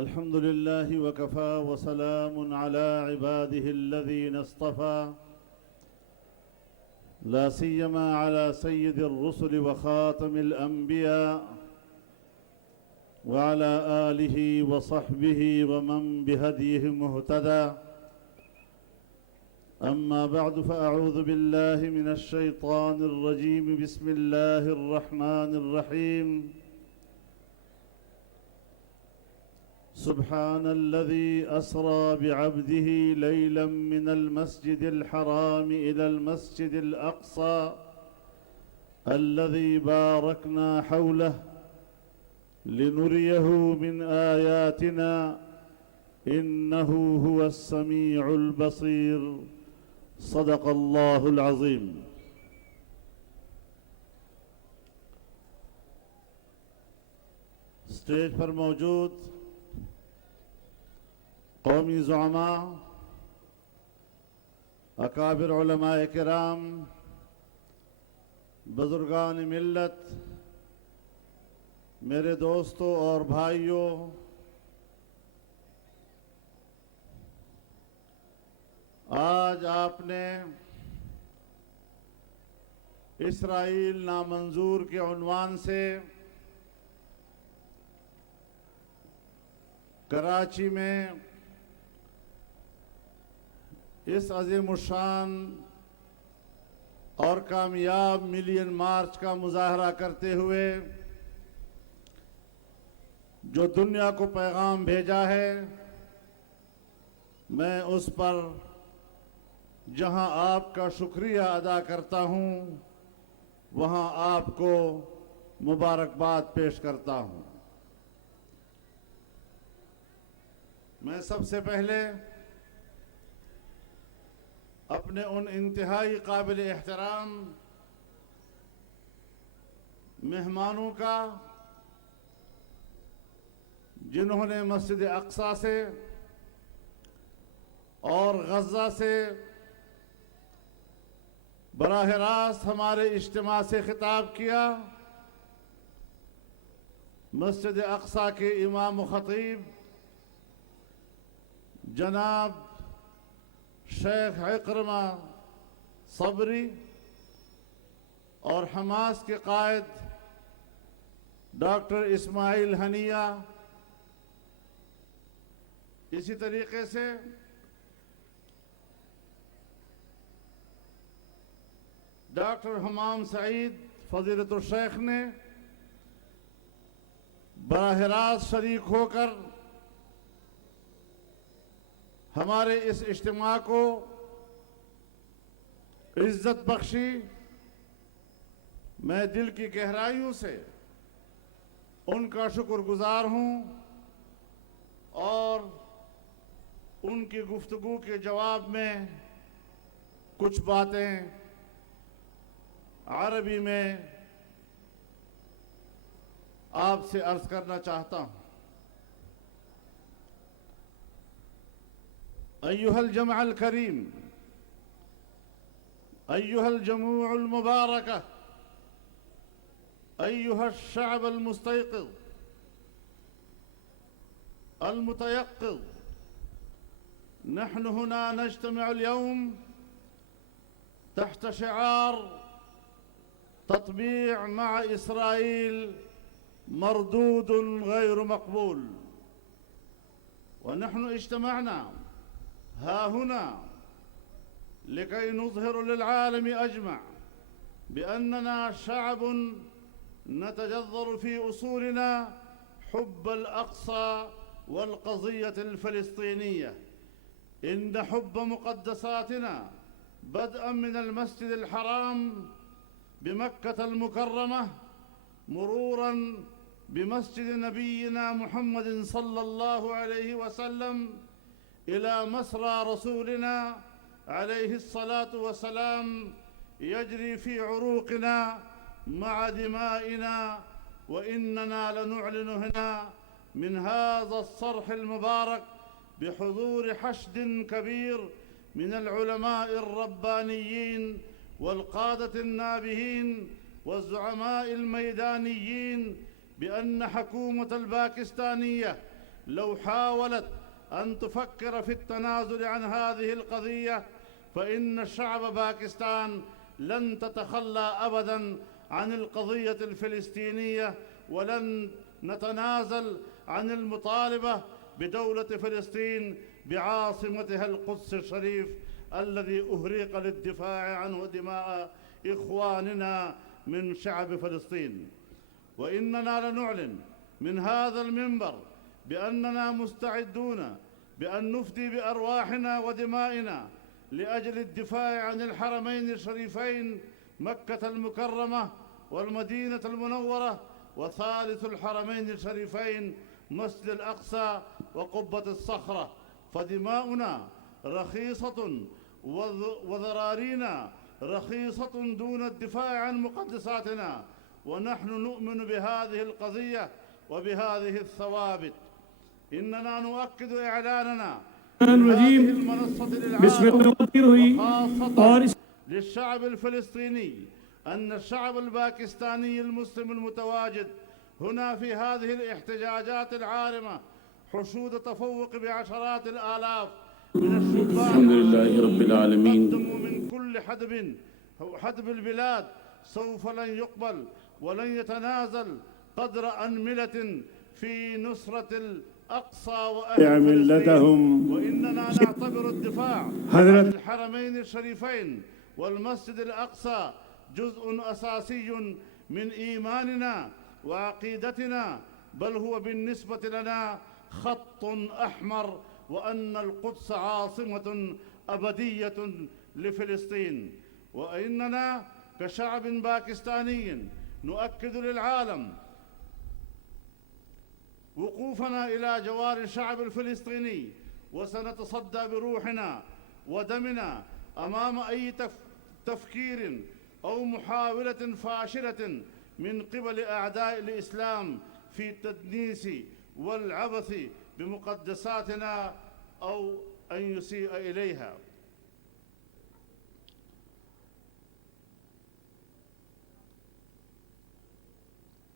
الحمد لله وكفى وسلام على عباده الذين اصطفى لا سيما على سيد الرسل وخاتم الأنبياء وعلى آله وصحبه ومن بهديه مهتدى. أما بعد فأعوذ بالله من الشيطان الرجيم. بسم الله الرحمن الرحيم. سبحان الذي أسرى بعبده ليلا من المسجد الحرام إلى المسجد الأقصى الذي باركنا حوله لنريه من آياتنا إنه هو السميع البصير. صدق الله العظيم. اسٹیج پر موجود قومی زعماء، اکابر علماء کرام، بزرگان ملت، میرے دوستوں اور بھائیوں، آج آپ نے اسرائیل نامنظور کے عنوان سے کراچی میں اس عظیم الشان اور کامیاب ملین مارچ کا مظاہرہ کرتے ہوئے جو دنیا کو پیغام بھیجا ہے، میں اس پر جہاں آپ کا شکریہ ادا کرتا ہوں وہاں آپ کو مبارکباد پیش کرتا ہوں۔ میں سب سے پہلے اپنے ان انتہائی قابل احترام مہمانوں کا جنہوں نے مسجد اقصی سے اور غزہ سے براہ راست ہمارے اجتماع سے خطاب کیا، مسجد اقصی کے امام و خطیب جناب شیخ عکرمہ صبری اور حماس کے قائد ڈاکٹر اسماعیل ہنیہ، اسی طریقے سے ڈاکٹر حمام سعید فضیلت الشیخ نے براہ راست شریک ہو کر ہمارے اس اجتماع کو عزت بخشی۔ میں دل کی گہرائیوں سے ان کا شکر گزار ہوں اور ان کی گفتگو کے جواب میں کچھ باتیں عربی میں آپ سے عرض کرنا چاہتا ہوں۔ أيها الجمع الكريم، أيها الجموع المباركة، أيها الشعب المستيقظ المتيقظ، نحن هنا نجتمع اليوم تحت شعار تطبيع مع إسرائيل مردود غير مقبول، ونحن اجتمعنا ها هنا لكي نظهر للعالم أجمع بأننا شعب نتجذر في أصولنا حب الأقصى والقضية الفلسطينية. إن حب مقدساتنا بدءا من المسجد الحرام بمكة المكرمة مرورا بمسجد نبينا محمد صلى الله عليه وسلم إلى مسرى رسولنا عليه الصلاة والسلام يجري في عروقنا مع دمائنا، وإننا لنعلن هنا من هذا الصرح المبارك بحضور حشد كبير من العلماء الربانيين والقادة النابهين والزعماء الميدانيين بأن حكومة الباكستانية لو حاولت أن تفكر في التنازل عن هذه القضية فإن شعب باكستان لن تتخلى أبداً عن القضية الفلسطينية، ولن نتنازل عن المطالبة بدولة فلسطين بعاصمتها القدس الشريف الذي أهريق للدفاع عنه دماء إخواننا من شعب فلسطين. وإننا لنعلن من هذا المنبر بأننا مستعدون بأن نفدي بأرواحنا ودمائنا لأجل الدفاع عن الحرمين الشريفين مكة المكرمة والمدينة المنورة، وثالث الحرمين الشريفين مسجد الأقصى وقبة الصخرة. فدماؤنا رخيصة وذرارينا رخيصة دون الدفاع عن مقدساتنا، ونحن نؤمن بهذه القضية وبهذه الثوابت. إننا نؤكد إعلاننا هذه المنصة للعالم وخاصة للشعب الفلسطيني أن الشعب الباكستاني المسلم المتواجد هنا في هذه الاحتجاجات العارمة حشود تفوق بعشرات الآلاف من الشبان الحمد لله رب العالمين قدموا من كل حدب البلاد سوف لن يقبل ولن يتنازل قدر أنملة في نصرة الأقصى وأهل فلسطين. وإننا نعتبر الدفاع عن الحرمين الشريفين والمسجد الأقصى جزء أساسي من إيماننا وعقيدتنا، بل هو بالنسبة لنا خط أحمر، وأن القدس عاصمة أبدية لفلسطين. وإننا كشعب باكستاني نؤكد للعالم وقوفنا إلى جوار الشعب الفلسطيني، وسنتصدى بروحنا ودمنا أمام أي تفكير أو محاولة فاشلة من قبل أعداء الإسلام في التدنيس والعبث بمقدساتنا أو أن يسيء إليها.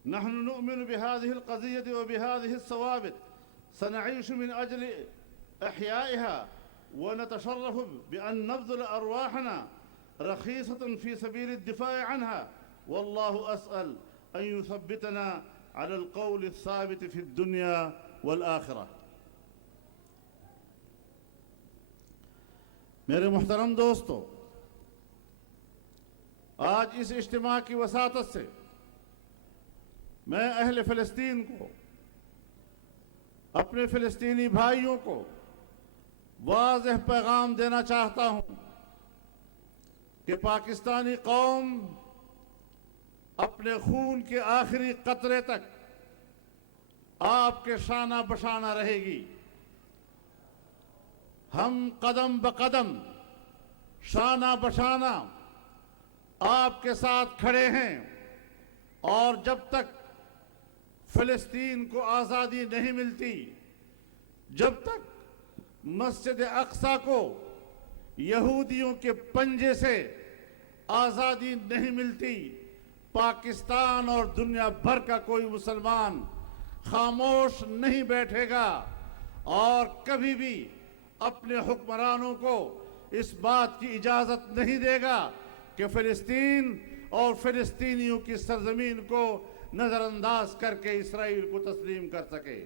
نحن نؤمن بهذه القضية وبهذه الثوابت، سنعيش من أجل إحيائها، ونتشرف بأن نبذل أرواحنا رخيصة في سبيل الدفاع عنها. والله أسأل أن يثبتنا على القول الثابت في الدنيا والآخرة. میرے محترم دوستو، آج اس اجتماع کی وساطت سے میں اہل فلسطین کو، اپنے فلسطینی بھائیوں کو واضح پیغام دینا چاہتا ہوں کہ پاکستانی قوم اپنے خون کے آخری قطرے تک آپ کے شانہ بشانہ رہے گی. ہم قدم بقدم شانہ بشانہ آپ کے ساتھ کھڑے ہیں، اور جب تک فلسطین کو آزادی نہیں ملتی، جب تک مسجد اقصی کو یہودیوں کے پنجے سے آزادی نہیں ملتی، پاکستان اور دنیا بھر کا کوئی مسلمان خاموش نہیں بیٹھے گا، اور کبھی بھی اپنے حکمرانوں کو اس بات کی اجازت نہیں دے گا کہ فلسطین اور فلسطینیوں کی سرزمین کو نظر انداز کر کے اسرائیل کو تسلیم کر سکے.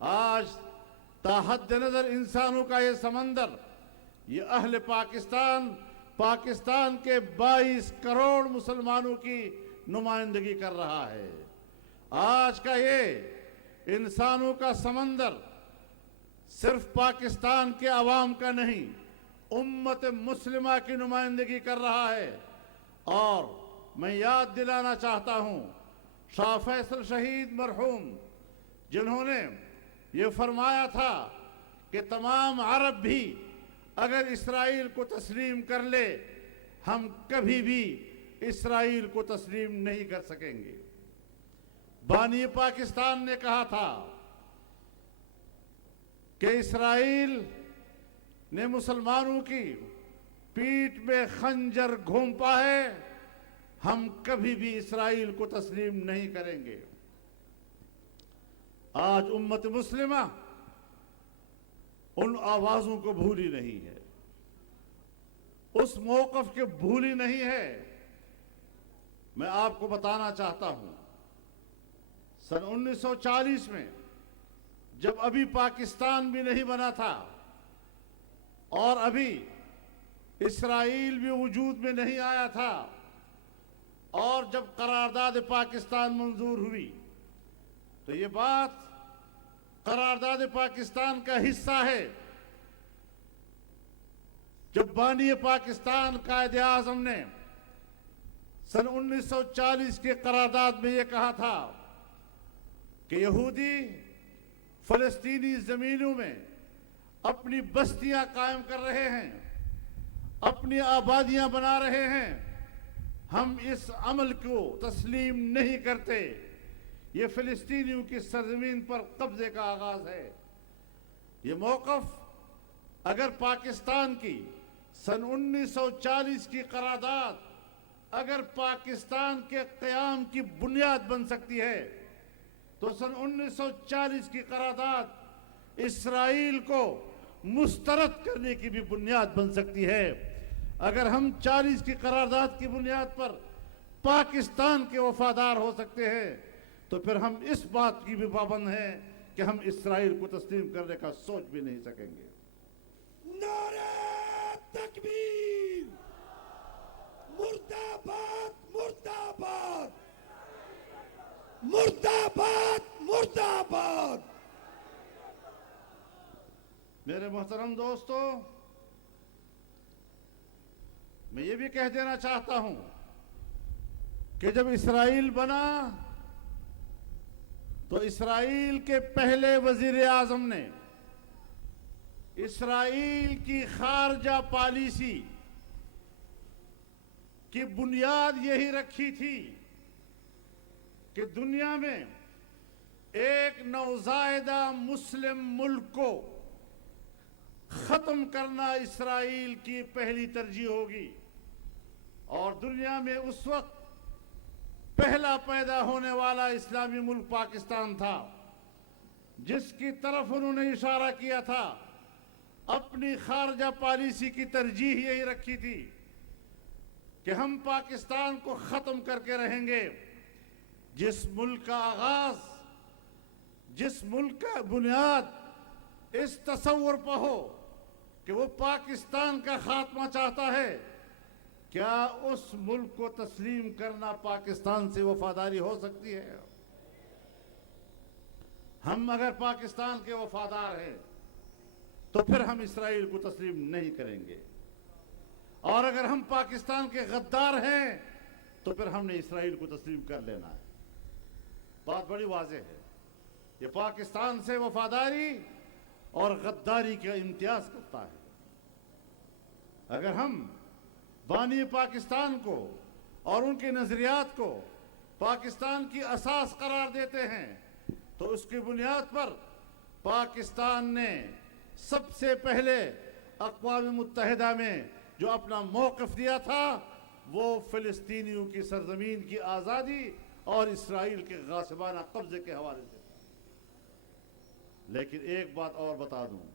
آج تا حد نظر انسانوں کا یہ سمندر، یہ اہل پاکستان کے 22 کروڑ مسلمانوں کی نمائندگی کر رہا ہے. آج کا یہ انسانوں کا سمندر صرف پاکستان کے عوام کا نہیں، امت مسلمہ کی نمائندگی کر رہا ہے. اور میں یاد دلانا چاہتا ہوں شاہ فیصل شہید مرحوم، جنہوں نے یہ فرمایا تھا کہ تمام عرب بھی اگر اسرائیل کو تسلیم کر لے، ہم کبھی بھی اسرائیل کو تسلیم نہیں کر سکیں گے. بانی پاکستان نے کہا تھا کہ اسرائیل نے مسلمانوں کی پیٹھ میں خنجر گھونپا ہے، ہم کبھی بھی اسرائیل کو تسلیم نہیں کریں گے. آج امت مسلمہ ان آوازوں کو بھولی نہیں ہے، اس موقف کے بھولی نہیں ہے۔ میں آپ کو بتانا چاہتا ہوں، سن 1940 میں جب ابھی پاکستان بھی نہیں بنا تھا اور ابھی اسرائیل بھی وجود میں نہیں آیا تھا، اور جب قرارداد پاکستان منظور ہوئی تو یہ بات قرارداد پاکستان کا حصہ ہے۔ جب بانی پاکستان قائد اعظم نے سن 1940 کے قرارداد میں یہ کہا تھا کہ یہودی فلسطینی زمینوں میں اپنی بستیاں قائم کر رہے ہیں، اپنی آبادیاں بنا رہے ہیں، ہم اس عمل کو تسلیم نہیں کرتے، یہ فلسطینیوں کی سرزمین پر قبضے کا آغاز ہے۔ یہ موقف اگر پاکستان کی سن 1940 کی قرارداد اگر پاکستان کے قیام کی بنیاد بن سکتی ہے تو سن 1940 کی قرارداد اسرائیل کو مسترد کرنے کی بھی بنیاد بن سکتی ہے۔ اگر ہم 40 کی قرارداد کی بنیاد پر پاکستان کے وفادار ہو سکتے ہیں تو پھر ہم اس بات کی بھی پابند ہیں کہ ہم اسرائیل کو تسلیم کرنے کا سوچ بھی نہیں سکیں گے۔ نعرہ تکبیر، مرد آباد، مرد آباد، مرد آباد، مرد آباد۔ میرے محترم دوستو، میں یہ بھی کہہ دینا چاہتا ہوں کہ جب اسرائیل بنا تو اسرائیل کے پہلے وزیر اعظم نے اسرائیل کی خارجہ پالیسی کی بنیاد یہی رکھی تھی کہ دنیا میں ایک نوزائیدہ مسلم ملک کو ختم کرنا اسرائیل کی پہلی ترجیح ہوگی، اور دنیا میں اس وقت پہلا پیدا ہونے والا اسلامی ملک پاکستان تھا، جس کی طرف انہوں نے اشارہ کیا تھا۔ اپنی خارجہ پالیسی کی ترجیح یہی رکھی تھی کہ ہم پاکستان کو ختم کر کے رہیں گے۔ جس ملک کا آغاز، جس ملک کا بنیاد اس تصور پر ہو کہ وہ پاکستان کا خاتمہ چاہتا ہے، کیا اس ملک کو تسلیم کرنا پاکستان سے وفاداری ہو سکتی ہے؟ ہم اگر پاکستان کے وفادار ہیں تو پھر ہم اسرائیل کو تسلیم نہیں کریں گے، اور اگر ہم پاکستان کے غدار ہیں تو پھر ہم نے اسرائیل کو تسلیم کر لینا ہے۔ بات بڑی واضح ہے، یہ پاکستان سے وفاداری اور غداری کا امتیاز کرتا ہے۔ اگر ہم بانی پاکستان کو اور ان کے نظریات کو پاکستان کی اساس قرار دیتے ہیں تو اس کی بنیاد پر پاکستان نے سب سے پہلے اقوام متحدہ میں جو اپنا موقف دیا تھا وہ فلسطینیوں کی سرزمین کی آزادی اور اسرائیل کے غاصبانہ قبضے کے حوالے سے۔ لیکن ایک بات اور بتا دوں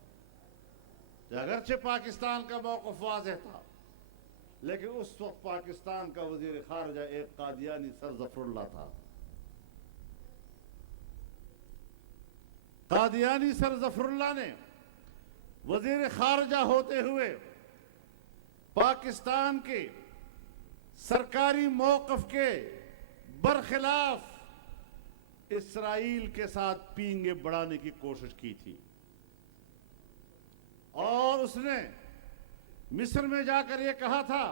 کہ اگرچہ پاکستان کا موقف واضح تھا، لیکن اس وقت پاکستان کا وزیر خارجہ ایک قادیانی سر ظفر اللہ تھا۔ قادیانی سر ظفر اللہ نے وزیر خارجہ ہوتے ہوئے پاکستان کے سرکاری موقف کے برخلاف اسرائیل کے ساتھ پینگے بڑھانے کی کوشش کی تھی، اور اس نے مصر میں جا کر یہ کہا تھا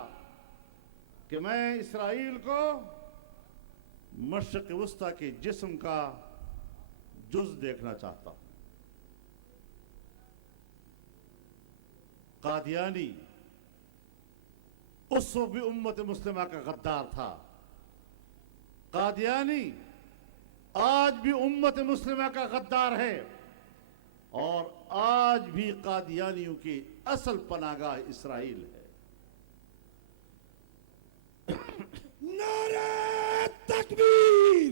کہ میں اسرائیل کو مشرق وسطی کے جسم کا جز دیکھنا چاہتا ہوں۔ قادیانی اس وقت بھی امت مسلمہ کا غدار تھا، قادیانی آج بھی امت مسلمہ کا غدار ہے، اور آج بھی قادیانیوں کی اصل پناہ گاہ اسرائیل ہے۔ نعرہ تکبیر،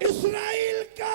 اسرائیل کا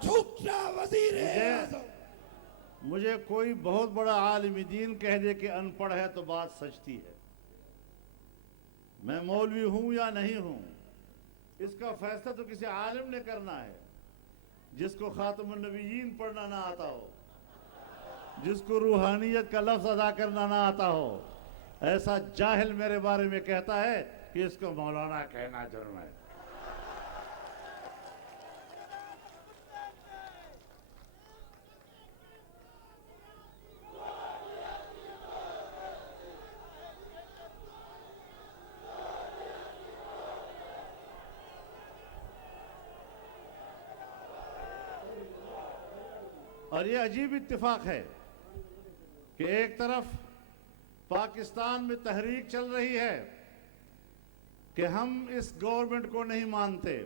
جھوٹا وزیر اعظم. مجھے کوئی بہت بڑا عالم دین کہہ دے کہ ان پڑھ ہے تو بات سچتی ہے. میں مولوی ہوں یا نہیں ہوں، اس کا فیصلہ تو کسی عالم نے کرنا ہے. جس کو خاتم النبیین پڑھنا نہ آتا ہو، جس کو روحانیت کا لفظ ادا کرنا نہ آتا ہو، ایسا جاہل میرے بارے میں کہتا ہے کہ اس کو مولانا کہنا جرم ہے. اور یہ عجیب اتفاق ہے کہ ایک طرف پاکستان میں تحریک چل رہی ہے کہ ہم اس گورنمنٹ کو نہیں مانتے،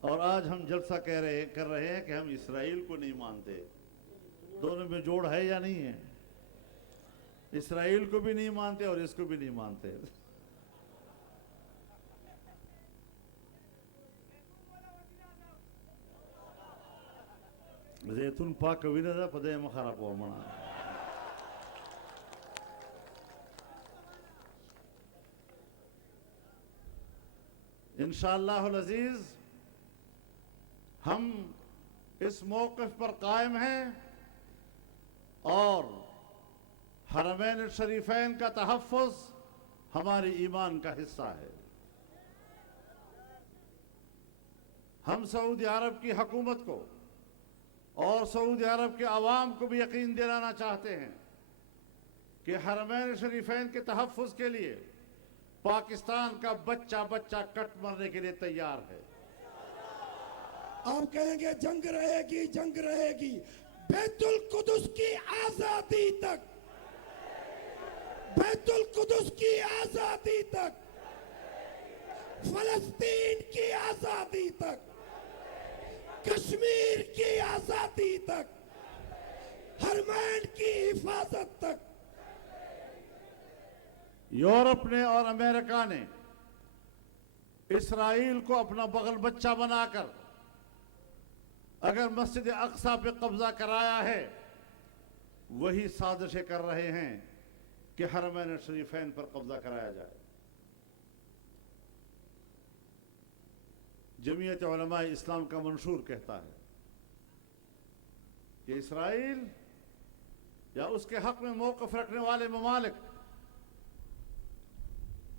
اور آج ہم جلسہ کر رہے ہیں کہ ہم اسرائیل کو نہیں مانتے. دونوں میں جوڑ ہے یا نہیں ہے؟ اسرائیل کو بھی نہیں مانتے اور اس کو بھی نہیں مانتے. زیتون پاک وینه ده په دې مخ خرابوه مړه. انشاءاللہ العزیز ہم اس موقف پر قائم ہیں اور حرمین الشریفین کا تحفظ ہماری ایمان کا حصہ ہے. ہم سعودی عرب کی حکومت کو اور سعودی عرب کے عوام کو بھی یقین دلانا چاہتے ہیں کہ حرمین شریفین کے تحفظ کے لیے پاکستان کا بچہ بچہ کٹ مرنے کے لیے تیار ہے. آپ کہیں گے جنگ رہے گی، جنگ رہے گی. بیت القدس کی آزادی تک، بیت القدس کی آزادی تک، فلسطین کی آزادی تک، کشمیر کی آزادی تک، حرمین کی حفاظت تک. یورپ نے اور امریکہ نے اسرائیل کو اپنا بغل بچہ بنا کر اگر مسجد اقصی پہ قبضہ کرایا ہے، وہی سازشیں کر رہے ہیں کہ حرمین شریفین پر قبضہ کرایا جائے. جمعیت علماء اسلام کا منشور کہتا ہے کہ اسرائیل یا اس کے حق میں موقف رکھنے والے ممالک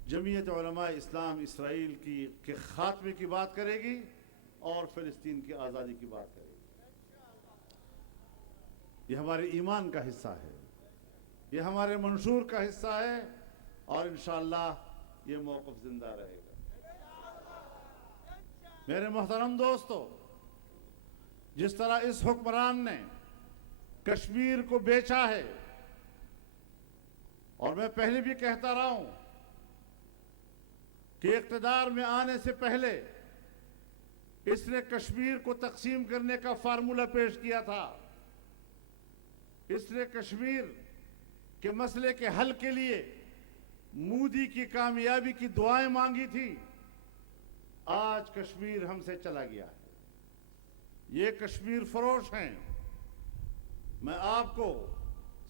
جمعیت علماء اسلام اسرائیل کے خاتمے کی بات کرے گی اور فلسطین کی آزادی کی بات کرے گی. یہ ہمارے ایمان کا حصہ ہے، یہ ہمارے منشور کا حصہ ہے، اور انشاءاللہ یہ موقف زندہ رہے گا. میرے محترم دوستو، جس طرح اس حکمران نے کشمیر کو بیچا ہے، اور میں پہلے بھی کہتا رہا ہوں کہ اقتدار میں آنے سے پہلے اس نے کشمیر کو تقسیم کرنے کا فارمولہ پیش کیا تھا. اس نے کشمیر کے مسئلے کے حل کے لیے مودی کی کامیابی کی دعائیں مانگی تھی. آج کشمیر ہم سے چلا گیا ہے. یہ کشمیر فروش ہیں. میں آپ کو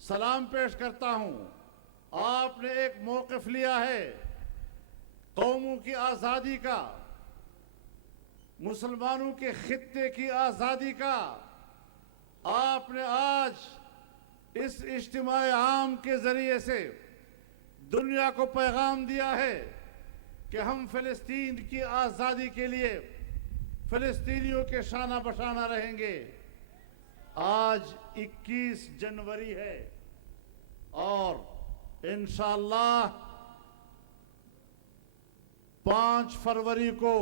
سلام پیش کرتا ہوں. آپ نے ایک موقف لیا ہے قوموں کی آزادی کا، مسلمانوں کے خطے کی آزادی کا. آپ نے آج اس اجتماع عام کے ذریعے سے دنیا کو پیغام دیا ہے کہ ہم فلسطین کی آزادی کے لیے فلسطینیوں کے شانہ بشانہ رہیں گے. آج 21 جنوری ہے اور انشاءاللہ 5 فروری کو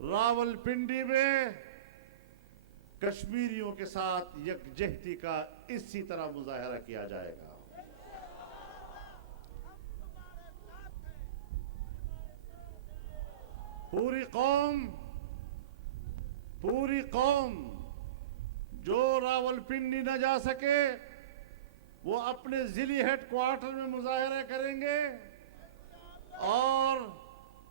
راولپنڈی میں کشمیریوں کے ساتھ یکجہتی کا اسی طرح مظاہرہ کیا جائے گا. پوری قوم جو راولپنڈی نہ جا سکے وہ اپنے ضلعی ہیڈ کوارٹر میں مظاہرے کریں گے اور